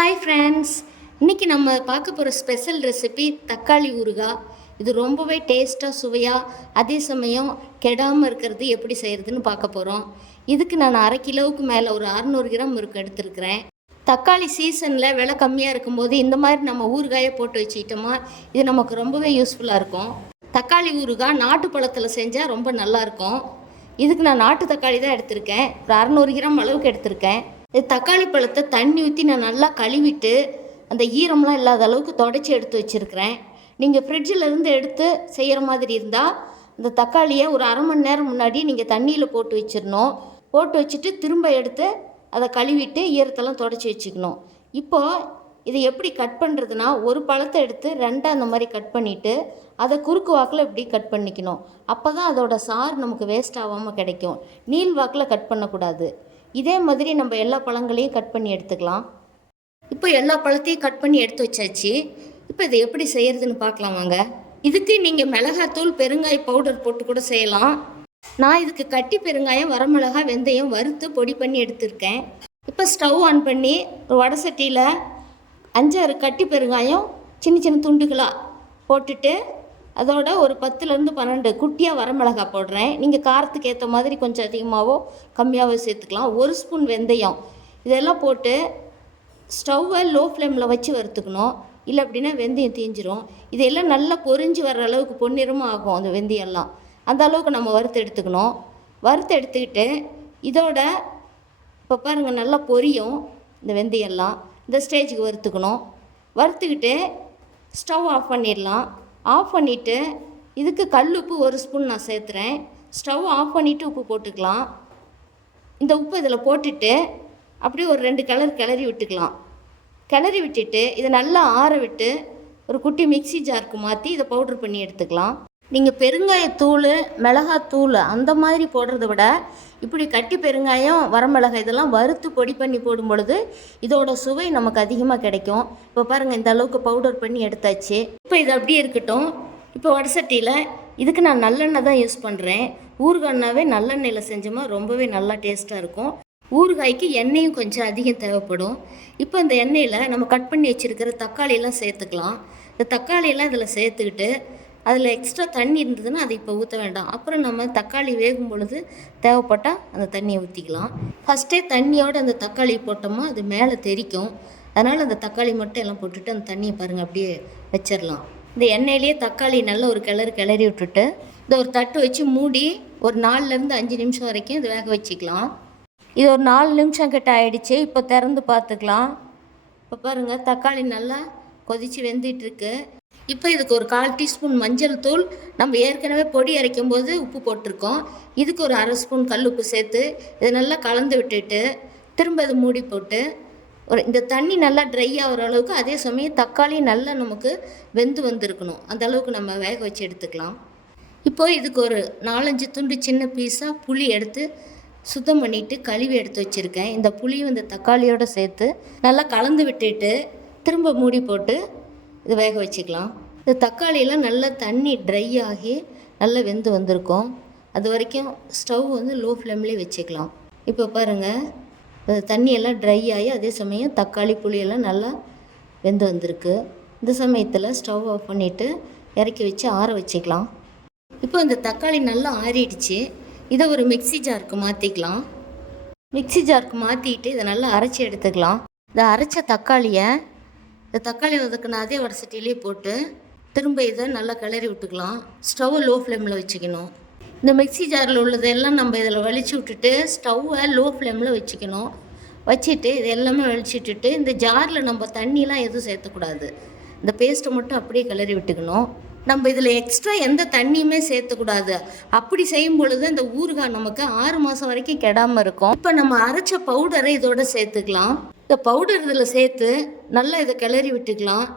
Hi friends இன்றைக்கி நம்ம பார்க்க போகிற ஸ்பெஷல் ரெசிபி தக்காளி ஊறுகாய் இது ரொம்பவே டேஸ்ட்டாக சுவையாக அதே சமயம் கெடாமல் இருக்கிறது எப்படி செய்கிறதுன்னு பார்க்க போகிறோம் இதுக்கு நான் அரை கிலோவுக்கு மேலே ஒரு அறநூறு கிராம் இருக்கு எடுத்துருக்கிறேன். தக்காளி சீசனில் விலை கம்மியாக இருக்கும்போது இந்த மாதிரி நம்ம ஊறுகாயை போட்டு வச்சுக்கிட்டோமா இது நமக்கு ரொம்பவே யூஸ்ஃபுல்லாக இருக்கும். தக்காளி ஊறுகாய் நாட்டு பழத்தில் செஞ்சால் ரொம்ப நல்லாயிருக்கும் இதுக்கு நான் நாட்டு தக்காளி தான் எடுத்திருக்கேன். ஒரு அறநூறு கிராம் அளவுக்கு எடுத்திருக்கேன். தக்காளி பழத்தை தண்ணி ஊற்றி நான் நல்லா கழுவிட்டு அந்த ஈரம்லாம் இல்லாத அளவுக்கு தொடச்சி எடுத்து வச்சுருக்கிறேன். நீங்கள் ஃப்ரிட்ஜில் இருந்து எடுத்து செய்கிற மாதிரி இருந்தால் இந்த தக்காளியை ஒரு அரை மணி நேரம் முன்னாடி நீங்கள் தண்ணியில் போட்டு வச்சிடணும் போட்டு வச்சுட்டு திரும்ப எடுத்து அதை கழுவிட்டு ஈரத்தெல்லாம் தொடச்சி வச்சுக்கணும். இப்போது இதை எப்படி கட் பண்ணுறதுனா ஒரு பழத்தை எடுத்து ரெண்டாக அந்த மாதிரி கட் பண்ணிவிட்டு அதை குறுக்கு வாக்கில் இப்படி கட் பண்ணிக்கணும். அப்போ தான் அதோட சாறு நமக்கு வேஸ்ட் ஆகாமல் கிடைக்கும். நீள் வாக்கில் கட் பண்ணக்கூடாது. இதே மாதிரி நம்ம எல்லா பழங்களையும் கட் பண்ணி எடுத்துக்கலாம். இப்போ எல்லா பழத்தையும் கட் பண்ணி எடுத்து வச்சாச்சு. இப்போ இதை எப்படி செய்யறதுன்னு பார்க்கலாம் வாங்க. இதுக்கு நீங்கள் மிளகாத்தூள் பெருங்காய பவுடர் போட்டு கூட செய்யலாம். நான் இதுக்கு கட்டி பெருங்காயம் வரமிளகாய் வெந்தயம் வறுத்து பொடி பண்ணி எடுத்திருக்கேன். இப்போ ஸ்டவ் ஆன் பண்ணி ஒரு வடை சட்டியில் அஞ்சாறு கட்டி பெருங்காயம் சின்ன சின்ன துண்டுகளாக போட்டுட்டு அதோட ஒரு பத்துலேருந்து பன்னெண்டு குட்டியாக வரமிளகாய் போடுறேன். நீங்கள் காரத்துக்கு ஏற்ற மாதிரி கொஞ்சம் அதிகமாகவோ கம்மியாகவோ சேர்த்துக்கலாம். ஒரு ஸ்பூன் வெந்தயம். இதெல்லாம் போட்டு ஸ்டவ்வை லோ ஃப்ளேமில் வச்சு வறுத்துக்கணும். இல்லை அப்படின்னா வெந்தயம் தீஞ்சிரும். இதெல்லாம் நல்லா பொரிஞ்சு வர்ற அளவுக்கு பொன்னிறமாக ஆகும் அந்த வெந்தயம்லாம். அந்த அளவுக்கு நம்ம வறுத்து எடுத்துக்கணும். வறுத்து எடுத்துக்கிட்டு இதோட இப்போ பாருங்கள் நல்லா பொரியும் இந்த வெந்தயம்லாம். இந்த ஸ்டேஜுக்கு வறுத்துக்கணும். வறுத்துக்கிட்டு ஸ்டவ் ஆஃப் பண்ணிடலாம். ஆஃப் பண்ணிவிட்டு இதுக்கு கல் உப்பு ஒரு ஸ்பூன் நான் சேர்த்துறேன். ஸ்டவ் ஆஃப் பண்ணிவிட்டு உப்பு போட்டுக்கலாம். இந்த உப்பு இதில் போட்டுட்டு அப்படியே ஒரு ரெண்டு கலர் கிளறி விட்டுக்கலாம். கிளறி விட்டுட்டு இதை நல்லா ஆற விட்டு ஒரு குட்டி மிக்ஸி ஜாருக்கு மாற்றி இதை பவுட்ரு பண்ணி எடுத்துக்கலாம். நீங்கள் பெருங்காயத்தூள் மிளகாத்தூள் அந்த மாதிரி போடுறத விட இப்படி கட்டி பெருங்காயம் வரமிளகாய் இதெல்லாம் வறுத்து பொடி பண்ணி போடும் பொழுது இதோட சுவை நமக்கு அதிகமாக கிடைக்கும். இப்போ பாருங்கள் இந்த அளவுக்கு பவுடர் பண்ணி எடுத்தாச்சு. இப்போ இது அப்படியே இருக்கட்டும். இப்போ வடசட்டியில் இதுக்கு நான் நல்லெண்ணெய் தான் யூஸ் பண்ணுறேன் ஊறுகாய்னாவே நல்லெண்ணெயில் செஞ்சோமா ரொம்பவே நல்லா டேஸ்ட்டாக இருக்கும். ஊறுகாய்க்கு எண்ணெயும் கொஞ்சம் அதிகம் தேவைப்படும். இப்போ இந்த எண்ணெயில் நம்ம கட் பண்ணி வச்சுருக்கிற தக்காளியெல்லாம் சேர்த்துக்கலாம். இந்த தக்காளியெல்லாம் இதில் சேர்த்துக்கிட்டு அதில் எக்ஸ்ட்ரா தண்ணி இருந்ததுன்னா அதை இப்போ ஊற்ற வேண்டாம். அப்புறம் நம்ம தக்காளி வேகும் பொழுது தேவைப்பட்டால் அந்த தண்ணியை ஊற்றிக்கலாம் ஃபஸ்ட்டே தண்ணியோடு அந்த தக்காளி போட்டோமா அது மேலே தெரிக்கும். அதனால் அந்த தக்காளி மட்டும் எல்லாம் போட்டுட்டு அந்த தண்ணியை பாருங்கள் அப்படியே வச்சிடலாம். இந்த எண்ணெயிலேயே தக்காளி நல்ல ஒரு கிளறு கிளறி விட்டுட்டு இந்த ஒரு தட்டு வச்சு மூடி ஒரு நாலுலேருந்து அஞ்சு நிமிஷம் வரைக்கும் இது வேக வச்சுக்கலாம். இது ஒரு நாலு நிமிஷம் கிட்ட ஆயிடுச்சு இப்போ திறந்து பார்த்துக்கலாம். இப்போ பாருங்கள் தக்காளி நல்லா கொதித்து வெந்துட்டுருக்கு. இப்போ இதுக்கு ஒரு கால் டீஸ்பூன் மஞ்சள் தூள். நம்ம ஏற்கனவே பொடி அரைக்கும் போது உப்பு போட்டிருக்கோம். இதுக்கு ஒரு அரை ஸ்பூன் கல் உப்பு சேர்த்து இதை நல்லா கலந்து விட்டுட்டு திரும்ப இதை மூடி போட்டு ஒரு இந்த தண்ணி நல்லா ட்ரை ஆகிற அளவுக்கு அதே சமயம் தக்காளி நல்லா நமக்கு வெந்து வந்திருக்கணும். அந்த அளவுக்கு நம்ம வேக வச்சு எடுத்துக்கலாம். இப்போ இதுக்கு ஒரு நாலஞ்சு துண்டு சின்ன பீஸாக புளி எடுத்து சுத்தம் பண்ணிவிட்டு கழுவி எடுத்து வச்சுருக்கேன். இந்த புளியும் இந்த தக்காளியோடு சேர்த்து நல்லா கலந்து விட்டுட்டு திரும்ப மூடி போட்டு இது வேக வச்சுக்கலாம். இந்த தக்காளியெல்லாம் நல்லா தண்ணி ட்ரை ஆகி நல்லா வெந்து வந்திருக்கும். அது வரைக்கும் ஸ்டவ் வந்து லோ ஃப்ளேம்லேயே வச்சுக்கலாம். இப்போ பாருங்கள் தண்ணியெல்லாம் ட்ரை ஆகி அதே சமயம் தக்காளி புளியெல்லாம் நல்லா வெந்து வந்திருக்கு. இந்த சமயத்தில் ஸ்டவ் ஆஃப் பண்ணிவிட்டு இறக்கி வச்சு ஆற வச்சுக்கலாம். இப்போ இந்த தக்காளி நல்லா ஆறிடுச்சு. இதை ஒரு மிக்ஸி ஜாருக்கு மாற்றிக்கலாம் மிக்ஸி ஜாருக்கு மாற்றிட்டு இதை நல்லா அரைச்சி எடுத்துக்கலாம். இந்த அரைச்ச தக்காளியை இந்த தக்காளி வதக்கின அதே வடசட்டியிலே போட்டு திரும்ப இதை நல்லா கிளறி விட்டுக்கலாம். ஸ்டவ்வை லோ ஃப்ளேமில் வச்சுக்கணும். இந்த மிக்ஸி ஜாரில் உள்ளதெல்லாம் நம்ம இதில் வலிச்சு விட்டுட்டு ஸ்டவ்வை லோ ஃப்ளேமில் வச்சுக்கணும். வச்சுட்டு இது எல்லாமே வலிச்சுட்டுட்டு இந்த ஜாரில் நம்ம தண்ணிலாம் எதுவும் சேர்த்தக்கூடாது. இந்த பேஸ்ட்டை மட்டும் அப்படியே கிளறி விட்டுக்கணும். நம்ம இதில் எக்ஸ்ட்ரா எந்த தண்ணியுமே சேர்த்தக்கூடாது. அப்படி செய்யும் பொழுது இந்த ஊறுகாய் நமக்கு ஆறு மாதம் வரைக்கும் கெடாமல் இருக்கும். இப்போ நம்ம அரைச்ச பவுடரை இதோட சேர்த்துக்கலாம். இந்த பவுடர் இதில் சேர்த்து நல்லா இதை கிளறி விட்டுக்கலாம்.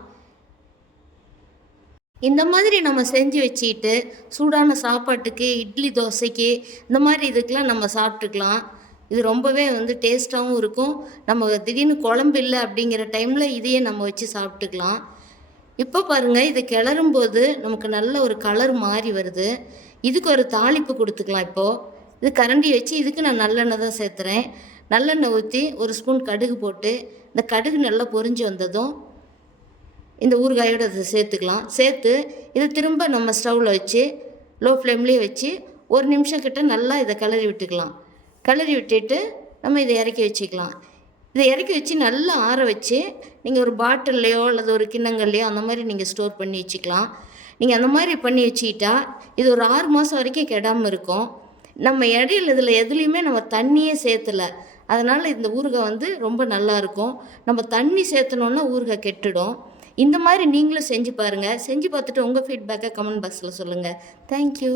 இந்த மாதிரி நம்ம செஞ்சு வச்சுக்கிட்டு சூடான சாப்பாட்டுக்கு இட்லி தோசைக்கு இந்த மாதிரி இதுக்கெலாம் நம்ம சாப்பிட்டுக்கலாம். இது ரொம்பவே வந்து டேஸ்ட்டாகவும் இருக்கும். நம்ம திடீர்னு குழம்பு இல்லை அப்படிங்கிற டைமில் இதையே நம்ம வச்சு சாப்பிட்டுக்கலாம். இப்போ பாருங்கள் இது கிளறும் போது நமக்கு நல்ல ஒரு கலர் மாறி வருது. இதுக்கு ஒரு தாளிப்பு கொடுத்துக்கலாம் இப்போது இது கரண்டி வச்சு இதுக்கு நான் நல்லெண்ணெய் தான் சேர்த்துறேன். நல்லெண்ணெய் ஊற்றி ஒரு ஸ்பூன் கடுகு போட்டு இந்த கடுகு நல்லா பொரிஞ்சு வந்ததும் இந்த ஊறுகாயோட அதை சேர்த்துக்கலாம். சேர்த்து இதை திரும்ப நம்ம ஸ்டவ்வில் வச்சு லோ ஃப்ளேம்லேயே வச்சு ஒரு நிமிஷம் கிட்ட நல்லா இதை கிளறி விட்டுக்கலாம். கிளறி விட்டுட்டு நம்ம இதை இறக்கி வச்சுக்கலாம். இதை இறக்கி வச்சு நல்லா ஆற வச்சு நீங்கள் ஒரு பாட்டில்லையோ அல்லது ஒரு கிண்ணங்கள்லையோ அந்த மாதிரி நீங்கள் ஸ்டோர் பண்ணி வச்சுக்கலாம். நீங்கள் அந்த மாதிரி பண்ணி வச்சுக்கிட்டா இது ஒரு ஆறு மாதம் வரைக்கும் கெடாமல் இருக்கும். நம்ம இடையில இதில் எதுலேயுமே நம்ம தண்ணியே சேர்த்தல. அதனால் இந்த ஊறுகாய் வந்து ரொம்ப நல்லா இருக்கும். நம்ம தண்ணி சேர்த்தணுன்னா ஊறுகாய் கெட்டுடும். இந்த மாதிரி நீங்களும் செஞ்சு பாருங்கள் செஞ்சு பார்த்துட்டு உங்கள் ஃபீட்பேக்கை கமெண்ட் பாக்ஸில் சொல்லுங்கள் தேங்க்யூ